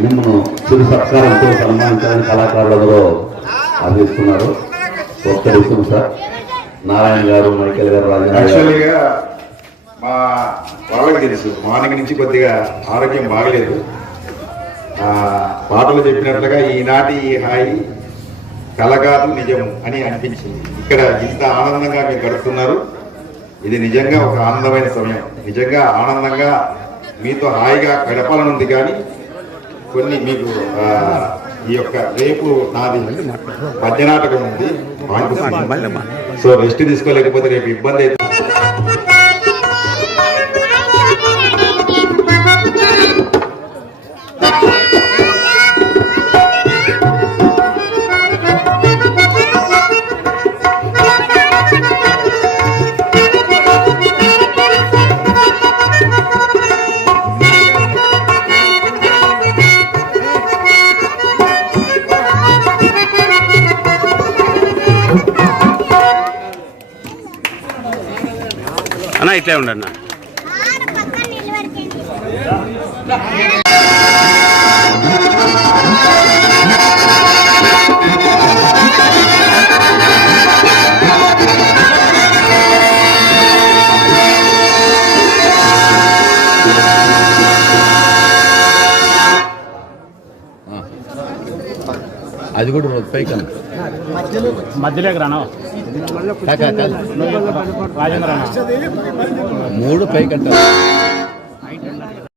మిమ్మల్ని చిరు సత్కారంతో సన్మానించాలని కళాకారులందరూ అందిస్తున్నారు ఒక్కరి సార్. నారాయణ గారు మైకేల్ గారు యాక్చువల్గా మా వాళ్ళకి తెలుసు. మార్నింగ్ నుంచి కొద్దిగా ఆరోగ్యం బాగలేదు. ఆ, పాటలు చెప్పినట్లుగా ఈనాటి ఈ హాయి కలగాదు నిజం అని అనిపించింది. ఇక్కడ ఇంత ఆనందంగా మీరు గడుపుతున్నారు. ఇది నిజంగా ఒక ఆనందమైన సమయం. నిజంగా ఆనందంగా మీతో హాయిగా గడపాలనుంది కానీ కొన్ని మీకు ఈ యొక్క రేపు నాది పద్యనాటకం ఉంది. సో రెస్ట్ తీసుకోలేకపోతే రేపు ఇబ్బంది అయితే అన్న ఇట్లే ఉండండి అన్న ఆడ పక్కన నిలబడిపోయింది అది కూడా పైకి మధ్యలోకి రాను మూడు పైకి అంటారు.